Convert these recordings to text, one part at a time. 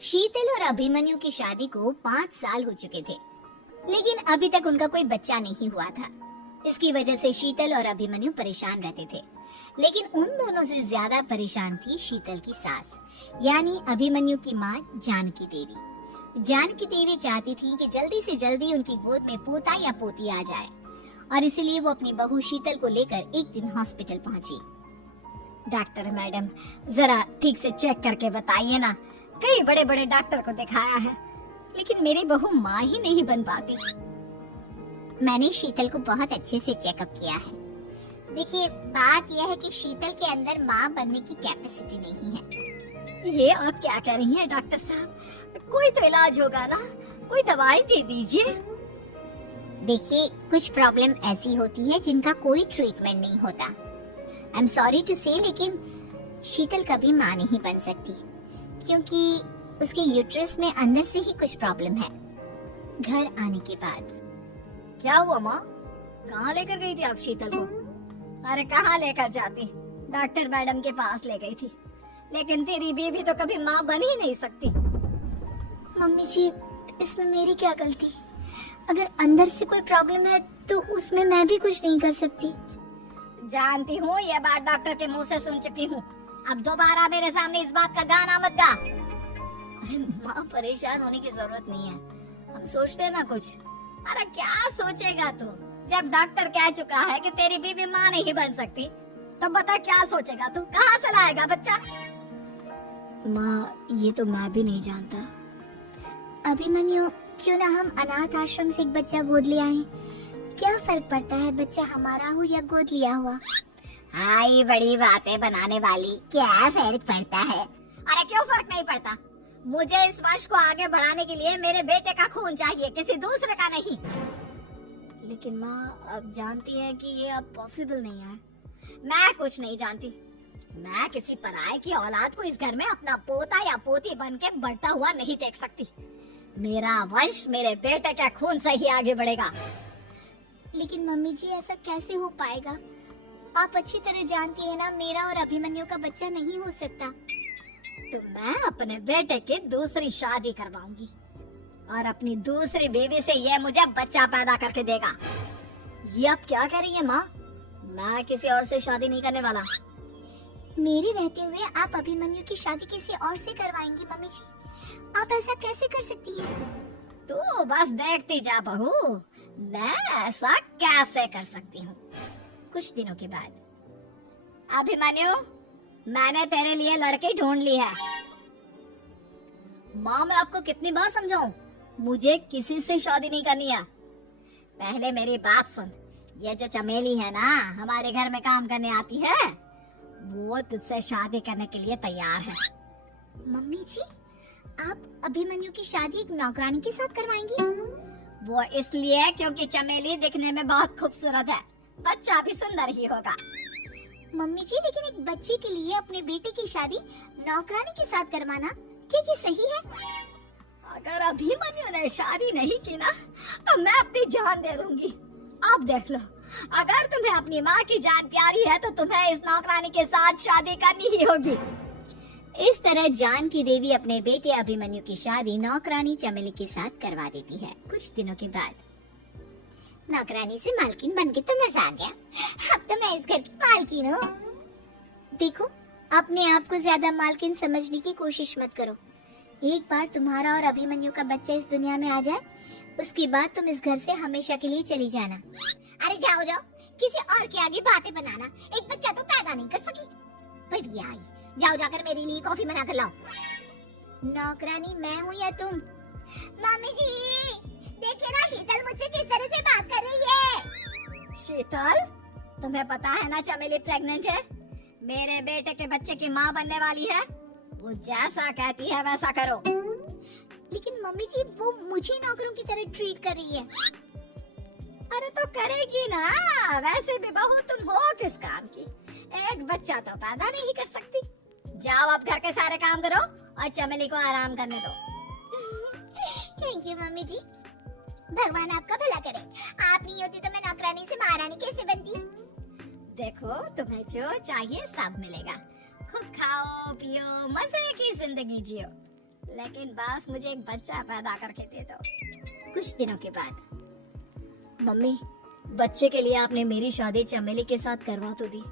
शीतल और अभिमन्यु की शादी को 5 साल हो चुके थे, लेकिन अभी तक उनका कोई बच्चा नहीं हुआ था। इसकी वजह से शीतल और अभिमन्यु परेशान रहते थे, लेकिन उन दोनों से ज्यादा परेशान थी शीतल की सास, यानी अभिमन्यु की माँ जानकी देवी। जानकी देवी चाहती थी कि जल्दी से जल्दी उनकी गोद में पोता या पोती आ जाए, और इसलिए वो अपनी बहू शीतल को लेकर एक दिन हॉस्पिटल पहुंची। डॉक्टर मैडम, जरा ठीक से चेक करके बताइए ना, कई बड़े बड़े डॉक्टर को दिखाया है, लेकिन मेरी बहू माँ ही नहीं बन पाती। मैंने शीतल को बहुत अच्छे से चेकअप किया है। देखिए, बात यह है कि शीतल के अंदर माँ बनने की कैपेसिटी नहीं है। ये आप क्या कह रही हैं डॉक्टर साहब? कोई तो इलाज होगा ना, कोई दवाई दे दीजिए। देखिए, कुछ प्रॉब्लम ऐसी होती है जिनका कोई ट्रीटमेंट नहीं होता। आई एम सॉरी टू से, लेकिन शीतल कभी माँ नहीं बन सकती, क्योंकि उसके यूट्रस में अंदर से ही कुछ प्रॉब्लम है। घर आने के बाद क्या हुआ माँ? कहाँ लेकर गई थी आप शीतल को? अरे कहाँ लेकर जाती, डॉक्टर मैडम के पास ले गई थी, लेकिन तेरी बीवी तो कभी माँ बन ही नहीं सकती। मम्मी जी, इसमें मेरी क्या गलती? अगर अंदर से कोई प्रॉब्लम है तो उसमें मैं भी कुछ नहीं कर सकती। जानती हूँ, ये बात डॉक्टर के मुंह से सुन चुकी हूँ। अब दोबारा मेरे सामने इस बात का गाना मत गा। अरे माँ, परेशान होने की जरूरत नहीं है, हम सोचते हैं ना कुछ। अरे क्या सोचेगा तू? जब डॉक्टर कह चुका है कि तेरी बीवी माँ नहीं बन सकती, तो बता क्या सोचेगा तू? कहाँ से लाएगा बच्चा? माँ, ये तो मैं भी नहीं जानता। अभिमन्यु, क्यों ना हम अनाथ आश्रम से एक बच्चा गोद ले आएं? क्या फर्क पड़ता है बच्चा हमारा हो या गोद लिया हुआ? हाँ, ये बड़ी बातें बनाने वाली, क्या फर्क पड़ता है? अरे क्यों फर्क नहीं पड़ता? मुझे इस वर्ष को आगे बढ़ाने के लिए मेरे बेटे का खून चाहिए, किसी दूसरे का नहीं। लेकिन माँ, आप जानती हैं कि ये अब पॉसिबल नहीं है। मैं कुछ नहीं जानती। मैं किसी पराये की औलाद को इस घर में अपना पोता या पोती बन के बढ़ता हुआ नहीं देख सकती। मेरा वंश मेरे बेटे के खून से ही आगे बढ़ेगा। लेकिन मम्मी जी, ऐसा कैसे हो पाएगा? आप अच्छी तरह जानती है ना, मेरा और अभिमन्यु का बच्चा नहीं हो सकता। तो मैं अपने बेटे की दूसरी शादी करवाऊंगी, और अपनी दूसरी बीवी से ये मुझे बच्चा पैदा करके देगा। ये आप क्या कह रही हैं माँ? मैं किसी और से शादी नहीं करने वाला। मेरे रहते हुए आप अभिमन्यु की शादी किसी और से करवाएंगी मम्मी जी? आप ऐसा कैसे कर सकती हैं? तो बस देखती जा बहू, मैं ऐसा कैसे कर सकती हूँ। कुछ दिनों के बाद, अभिमन्यु, मैंने तेरे लिए लड़की ढूंढ ली है। माँ, मैं आपको कितनी बार समझाऊं, मुझे किसी से शादी नहीं करनी है। पहले मेरी बात सुन, ये जो चमेली है ना, हमारे घर में काम करने आती है, वो तुझसे शादी करने के लिए तैयार है। मम्मी जी, आप अभिमन्यु की शादी एक नौकरानी के साथ करवाएंगी? वो इसलिए क्योंकि चमेली दिखने में बहुत खूबसूरत है, बच्चा भी सुंदर ही होगा। मम्मी जी, लेकिन एक बच्चे के लिए अपने बेटे की शादी नौकरानी के साथ करवाना, क्या ये सही है? अगर अभिमन्यु ने शादी नहीं की ना, तो मैं अपनी जान दे दूंगी। आप देख लो, अगर तुम्हें अपनी माँ की जान प्यारी है तो तुम्हें इस नौकरानी के साथ शादी करनी ही होगी। इस तरह जानकी देवी अपने बेटे अभिमन्यु की शादी नौकरानी चमेली के साथ करवा देती है। कुछ दिनों के बाद, नौकरानी से मालकिन बन के तो मजा आ गया, अब तो मैं इस घर की मालकिन हूँ। देखो, अपने आप को ज्यादा मालकिन समझने की कोशिश मत करो। एक बार तुम्हारा और अभिमन्यु का बच्चा इस दुनिया में आ जाए, उसके बाद तुम इस घर से हमेशा के लिए चली जाना। अरे जाओ जाओ, किसी और के आगे बातें बनाना, एक बच्चा तो पैदा नहीं कर सकी। बढ़िया आई, जाओ जाकर मेरे लिए कॉफी बना कर लाओ। नौकरानी मैं हूँ या तुम? मम्मी जी, देखिए ना, शीतल मुझसे किस तरह से बात कर रही है। शीतल, तुम्हें पता है ना चमेली प्रेग्नेंट है, मेरे बेटे के बच्चे की माँ बनने वाली है। वो जैसा कहती है वैसा करो। लेकिन मम्मी जी, वो मुझे नौकरों की तरह ट्रीट कर रही है। अरे तो करेगी ना, वैसे भी बहू तुम हो किस काम की, एक बच्चा तो पैदा नहीं कर सकती। जाओ, अब घर के सारे काम करो और चमेली को आराम करने दो। थैंक यू मम्मी जी, भगवान आपका भला करे। आप नहीं होती तो मैं नौकरानी से महारानी कैसे बनती? देखो, तुम्हें जो चाहिए सब मिलेगा, खूब खाओ पियो, मजे की जिंदगी जियो। लेकिन बस मुझे एक बच्चा पैदा करके दे दो। कुछ दिनों के बाद, मम्मी बच्चे के लिए आपने मेरी शादी चमेली के साथ करवा तो दी,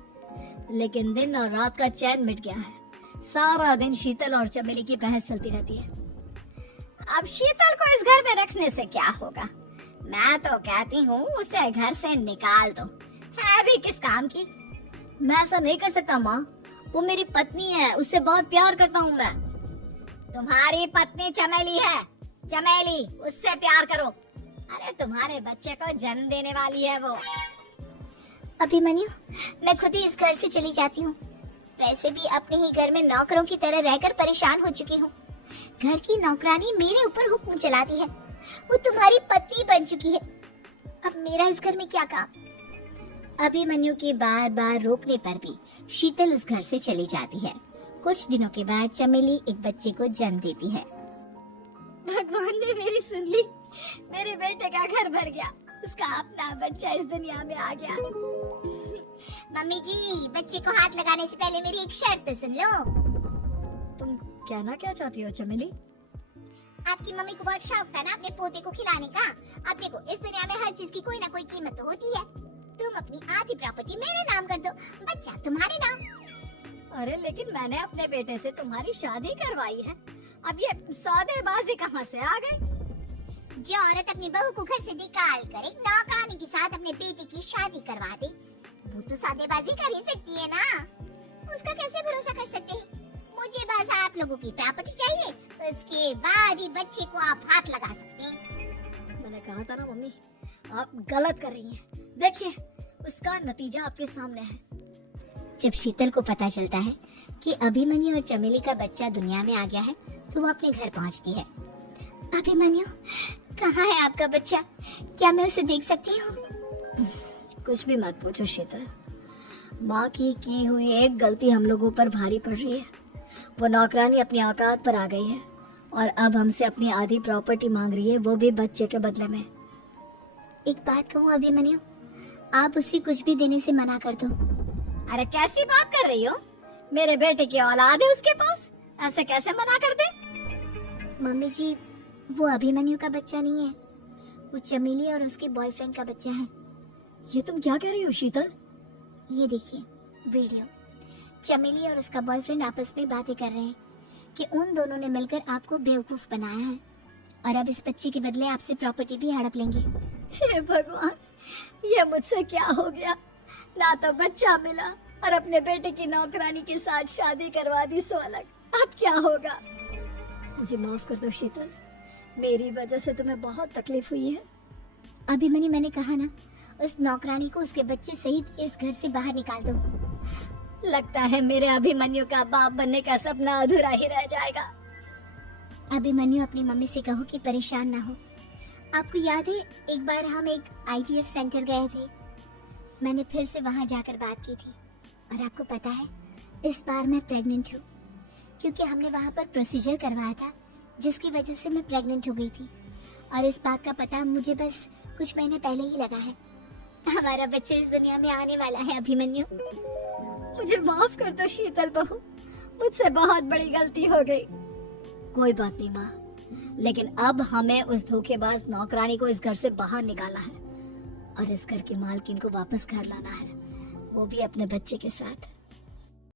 लेकिन दिन और रात का चैन मिट गया है। सारा दिन शीतल और चमेली की बहस चलती रहती है। अब शीतल को इस घर में रखने से क्या होगा? मैं तो कहती हूँ उसे घर से निकाल दो, है भी किस काम की। मैं ऐसा नहीं कर सकता माँ, वो मेरी पत्नी है, उससे बहुत प्यार करता हूँ मैं। तुम्हारी पत्नी चमेली है, चमेली, उससे प्यार करो। अरे तुम्हारे बच्चे को जन्म देने वाली है वो। अभिमन्यु, मैं खुद ही इस घर से चली जाती हूँ। वैसे भी अपने ही घर में नौकरों की तरह रहकर परेशान हो चुकी हूँ। घर की नौकरानी मेरे ऊपर हुक्म चलाती है, वो तुम्हारी पत्नी बन चुकी है। अब मेरा इस घर में क्या काम? अभिमन्यु के बार बार रोकने पर भी शीतल उस घर से चली जाती है। कुछ दिनों के बाद चमेली एक बच्चे को जन्म देती है। भगवान ने मेरी सुन ली, मेरे बेटे का घर भर गया, उसका अपना बच्चा इस दुनिया में आ गया। मम्मी जी, बच्चे को हाथ लगाने से पहले मेरी एक शर्त सुन लो। तुम कहना क्या चाहती हो चमेली? आपकी मम्मी को बहुत शौक था ना अपने पोते को खिलाने का। अब देखो, इस दुनिया में हर चीज की कोई ना कोई कीमत तो होती है। तुम अपनी आधी प्रॉपर्टी मेरे नाम कर दो, बच्चा तुम्हारे नाम। अरे लेकिन मैंने अपने बेटे से तुम्हारी शादी करवाई है, अब ये सौदेबाजी कहाँ से आ गई? जो औरत अपनी बहू को घर से निकाल कर एक नौकरानी के साथ अपने बेटे की शादी करवा दे, वो तो सौदेबाजी कर ही सकती है ना। उसका कैसे भरोसा कर सकते हैं? मुझे बस आप लोगों की प्रॉपर्टी चाहिए, उसके बाद ही बच्चे को आप हाथ लगा सकते हैं। मैंने कहा था ना मम्मी, आप गलत कर रही हैं। देखिए, उसका नतीजा आपके सामने है। जब शीतल को पता चलता है कि अभिमन्यु और चमेली का बच्चा दुनिया में आ गया है, तो वो अपने घर पहुंचती है। अभिमन्यु, कहाँ है आपका बच्चा? क्या मैं उसे देख सकती हूँ? कुछ भी मत पूछो शीतल, माँ की हुई एक गलती हम लोगों पर भारी पड़ रही है। वो नौकरानी अपनी औकात पर आ गई है और अब हमसे अपनी आधी प्रॉपर्टी मांग रही है, वो भी बच्चे के बदले में। एक बात कहूँ अभिमन्यु, आप उसे कुछ भी देने से मना कर दो। अरे कैसी बात कर रही हो? मेरे बेटे की औलाद है उसके पास, ऐसे कैसे मना कर दे? मम्मी जी, वो अभिमन्यु का बच्चा नहीं है, वो चमेली और उसके बॉयफ्रेंड का बच्चा है। ये तुम क्या कह रही हो शीतल? ये देखिए वीडियो, चमेली और उसका बॉयफ्रेंड आपस में बातें कर रहे हैं कि उन दोनों ने मिलकर आपको बेवकूफ बनाया है और अब इस बच्चे के बदले आपसे प्रॉपर्टी भी हड़प लेंगे। हे भगवान, ये मुझसे क्या हो गया? ना तो बच्चा मिला और अपने बेटे की नौकरानी के साथ शादी करवा दी सो अलग। अब क्या होगा? मुझे माफ कर दो शीतल, मेरी वजह से तुम्हें बहुत तकलीफ हुई है। अभिमन्यु, मैंने कहा ना, उस नौकरानी को उसके बच्चे सहित इस घर से बाहर निकाल दो। लगता है मेरे अभिमन्यु का बाप बनने का सपना अधूरा ही रह जाएगा। अभिमन्यु, अपनी मम्मी से कहो कि परेशान ना हो। आपको याद है एक बार हम एक IVF सेंटर गए थे, मैंने फिर से वहां जाकर बात की थी और आपको पता है इस बार मैं प्रेग्नेंट हूँ, क्योंकि हमने वहां पर प्रोसीजर करवाया था जिसकी वजह से मैं प्रेग्नेंट हो गई थी और इस बात का पता मुझे बस कुछ महीने पहले ही लगा है। हमारा बच्चा इस दुनिया में आने वाला है अभिमन्यु। मुझे माफ कर दो शीतल बहू, मुझसे बहुत बड़ी गलती हो गई। कोई बात नहीं माँ, लेकिन अब हमें उस धोखेबाज नौकरानी को इस घर से बाहर निकाला है और इस घर की मालकिन को वापस घर लाना है, वो भी अपने बच्चे के साथ।